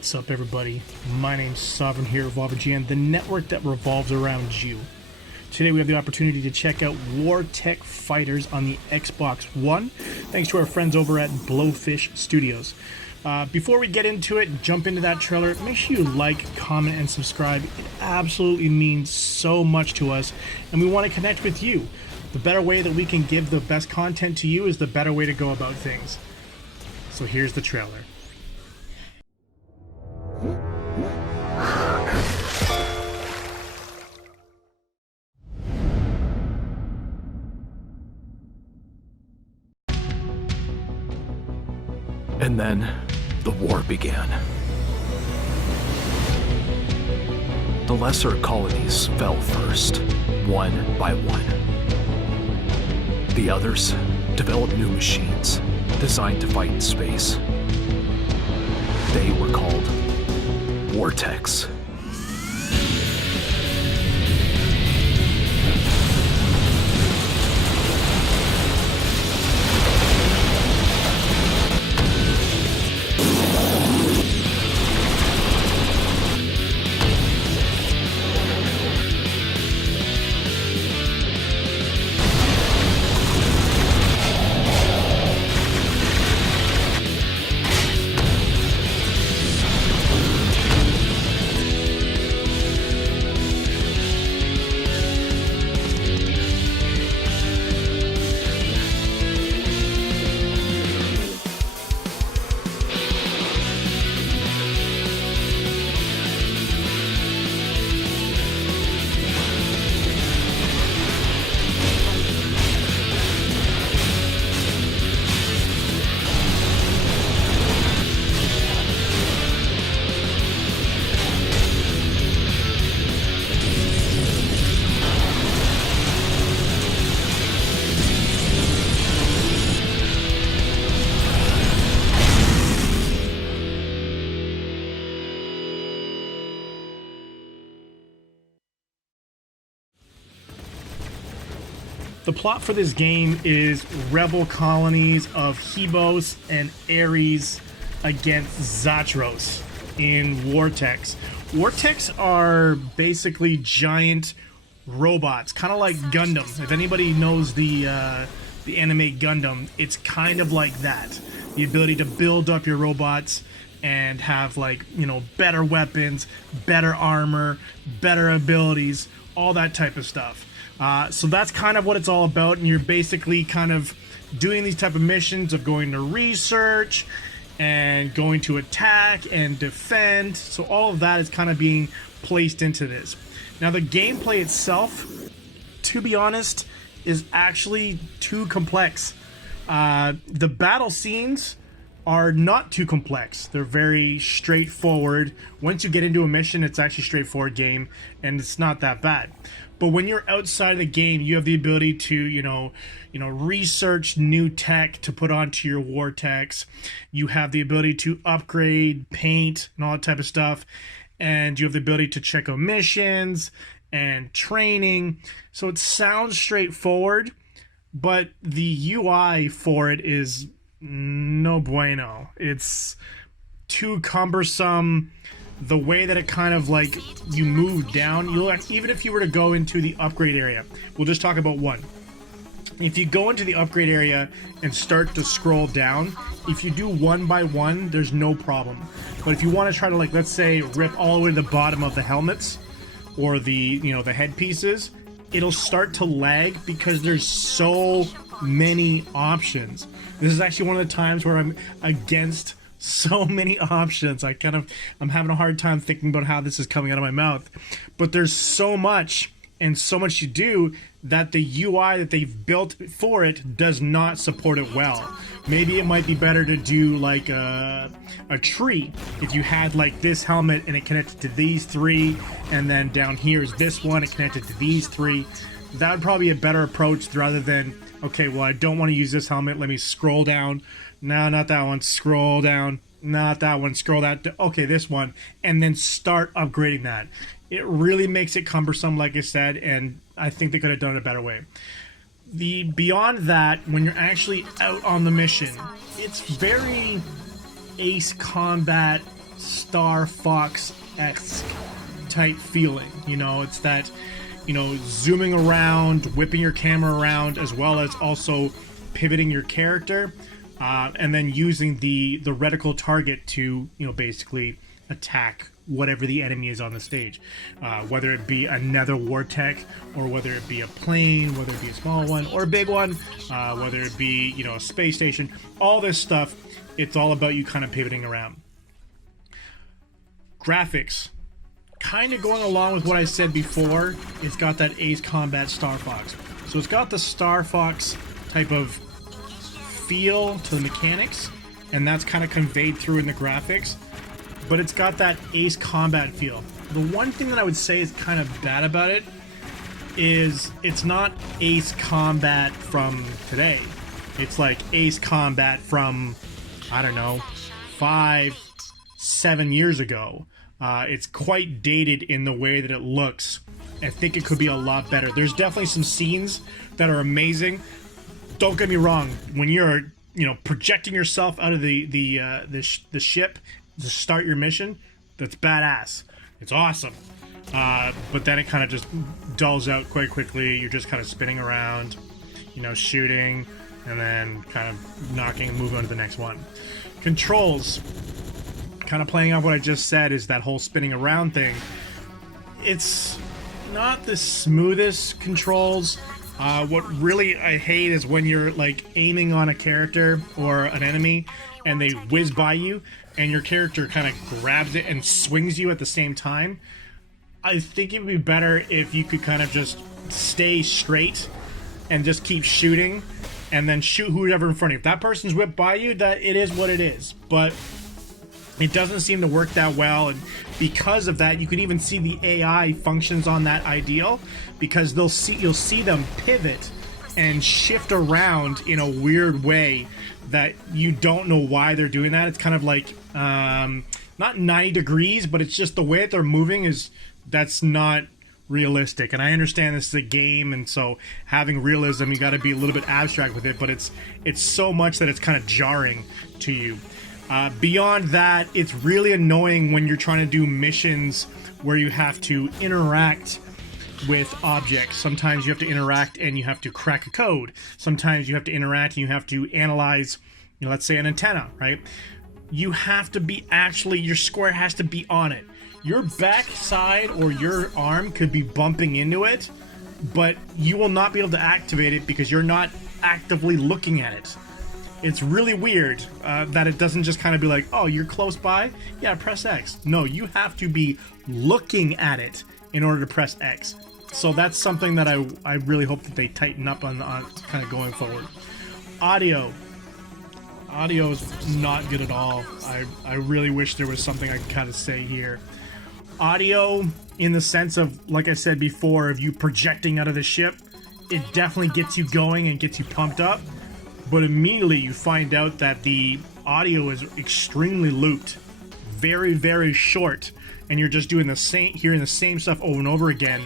What's up, everybody? My name's Sovereign here of WabaGN, the network that revolves around you. Today we have the opportunity to check out WarTech Fighters on the Xbox One, thanks to our friends over at Blowfish Studios. Before we get into it, jump into that trailer, make sure you like, comment, and subscribe. It absolutely means so much to us, and we want to connect with you. The better way that we can give the best content to you is the better way to go about things. So here's the trailer. And then, the war began. The lesser colonies fell first, one by one. The others developed new machines designed to fight in space. They were called WarTechs. The plot for this game is rebel colonies of Hebos and Ares against Zatros in WarTechs. WarTechs are basically giant robots, kind of like Gundam. If anybody knows the anime Gundam, it's kind of like that. The ability to build up your robots and have, like, you know, better weapons, better armor, better abilities, all that type of stuff. So that's kind of what it's all about, and you're basically kind of doing these type of missions of going to research and going to attack and defend. So all of that is kind of being placed into this. Now the gameplay itself, to be honest, is actually too complex. The battle scenes are not too complex. They're very straightforward. Once you get into a mission, it's actually a straightforward game, and it's not that bad. But when you're outside of the game, you have the ability to, you know, research new tech to put onto your WarTechs. You have the ability to upgrade, paint, and all that type of stuff. And you have the ability to check out missions and training. So it sounds straightforward, but the UI for it is no bueno. It's too cumbersome. The way that it kind of, like, you move down, even if you were to go into the upgrade area, we'll just talk about one. If you go into the upgrade area and start to scroll down, if you do one by one, there's no problem. But if you want to try to, like, let's say, rip all the way to the bottom of the helmets or the, you know, the headpieces, it'll start to lag because there's so many options. This is actually one of the times where I'm against so many options. I'm having a hard time thinking about how this is coming out of my mouth, but there's so much and so much to do that the UI that they've built for it does not support it well. Maybe it might be better to do like a tree. If you had like this helmet and it connected to these three, and then down here is this one, it connected to these three. That would probably be a better approach rather than, okay, well, I don't want to use this helmet, let me scroll down. No, not that one. Scroll down. Not that one. Scroll that. Okay, this one. And then start upgrading that. It really makes it cumbersome, like I said, and I think they could have done it a better way. Beyond that, when you're actually out on the mission, it's very Ace Combat Star Fox-esque type feeling. You know, it's that, you know, zooming around, whipping your camera around, as well as also pivoting your character, and then using the reticle target to, you know, basically attack whatever the enemy is on the stage, whether it be another Vortex, or whether it be a plane, whether it be a small one or a big one, whether it be, you know, a space station. All this stuff, it's all about you kind of pivoting around. Graphics, kind of going along with what I said before, it's got that Ace Combat Star Fox. So it's got the Star Fox type of feel to the mechanics, and that's kind of conveyed through in the graphics, but it's got that Ace Combat feel. The one thing that I would say is kind of bad about it is it's not Ace Combat from today. It's like Ace Combat from, I don't know, 5-7 years ago. It's quite dated in the way that it looks. I think it could be a lot better. There's definitely some scenes that are amazing. Don't get me wrong. When you're, you know, projecting yourself out of the ship to start your mission, that's badass. It's awesome. But then it kind of just dulls out quite quickly. You're just kind of spinning around, you know, shooting, and then kind of knocking and moving on to the next one. Controls, kind of playing off what I just said, is that whole spinning around thing. It's not the smoothest controls. What really I hate is when you're like aiming on a character or an enemy and they whiz by you and your character kind of grabs it and swings you at the same time. I think it would be better if you could kind of just stay straight and just keep shooting and then shoot whoever in front of you. If that person's whipped by you, that it is what it is. But it doesn't seem to work that well, and because of that, you can even see the AI functions on that ideal, because you'll see them pivot and shift around in a weird way that you don't know why they're doing that. It's kind of like not 90 degrees, but it's just the way that they're moving that's not realistic. And I understand this is a game, and so having realism, you got to be a little bit abstract with it, but it's so much that it's kind of jarring to you. Beyond that, it's really annoying when you're trying to do missions where you have to interact with objects. Sometimes you have to interact and you have to crack a code. Sometimes you have to interact and you have to analyze, you know, let's say an antenna, right? You have to be your square has to be on it. Your backside or your arm could be bumping into it, but you will not be able to activate it because you're not actively looking at it. It's really weird that it doesn't just kind of be like, oh, you're close by? Yeah, press X. No, you have to be looking at it in order to press X. So that's something that I really hope that they tighten up on kind of going forward. Audio is not good at all. I really wish there was something I could kind of say here. Audio, in the sense of, like I said before, of you projecting out of the ship, it definitely gets you going and gets you pumped up. But immediately you find out that the audio is extremely looped, very, very short, and you're just doing hearing the same stuff over and over again,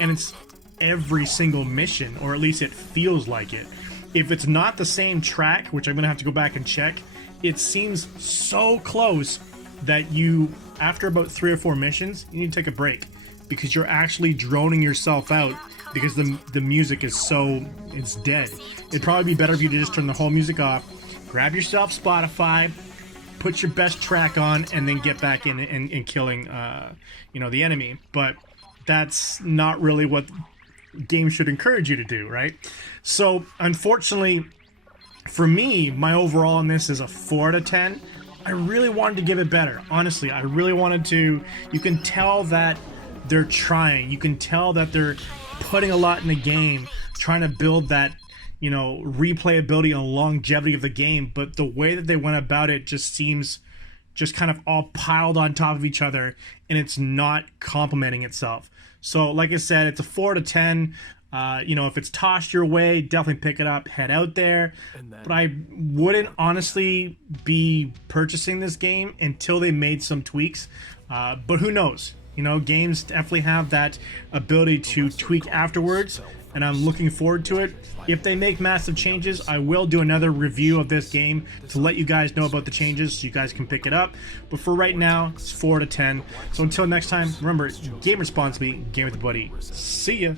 and it's every single mission, or at least it feels like it. If it's not the same track, which I'm gonna have to go back and check, it seems so close that you, after about 3 or 4 missions, you need to take a break, because you're actually droning yourself out, because the music is it's dead. It'd probably be better if you just turn the whole music off, grab yourself Spotify, put your best track on, and then get back in and killing the enemy. But that's not really what games should encourage you to do, right? So unfortunately for me, my overall on this is a 4 out of 10. I really wanted to give it better. Honestly, I really wanted to. You can tell that they're trying. You can tell that they're putting a lot in the game, trying to build that, you know, replayability and longevity of the game, but the way that they went about it just seems just kind of all piled on top of each other, and it's not complementing itself. So like I said, it's a 4 out of 10. If it's tossed your way, definitely pick it up, head out there. But I wouldn't honestly be purchasing this game until they made some tweaks. But who knows? You know, games definitely have that ability to tweak afterwards, and I'm looking forward to it. If they make massive changes, I will do another review of this game to let you guys know about the changes so you guys can pick it up. But for right now, it's 4 out of 10. So until next time, remember, game responsibly, game with a buddy. See ya!